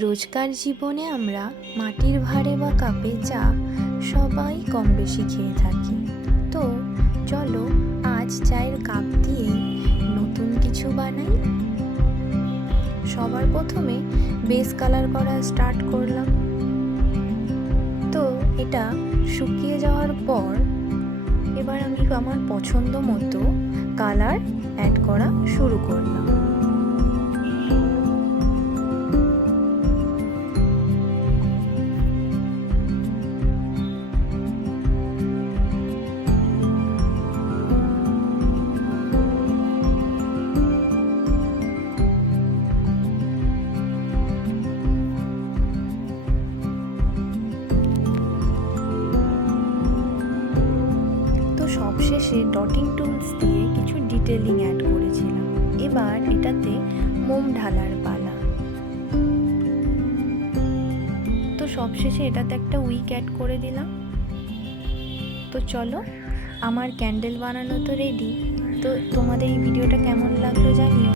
রোজকার জীবনে আমরা মাটির ভাঁড়ে বা কাপে চা সবাই কম বেশি খেয়ে থাকি। তো চলো আজ চায়ের কাপ দিয়েই নতুন কিছু বানাই। সবার প্রথমে বেস কালার করা স্টার্ট করলাম। তো এটা শুকিয়ে যাওয়ার পর এবার আমি আমার পছন্দ মতো কালার অ্যাড করা শুরু করলাম। তো সবশেষে ডটিং টুলস দিয়ে কিছু ডিটেলিং অ্যাড করেছিলাম। এবার এটাতে মোম ঢালার পালা। তো সবশেষে এটাতে একটা উইক অ্যাড করে দিলাম। তো চলো, আমার ক্যান্ডেল বানানো তো রেডি। তো তোমাদের এই ভিডিওটা কেমন লাগলো জানিও।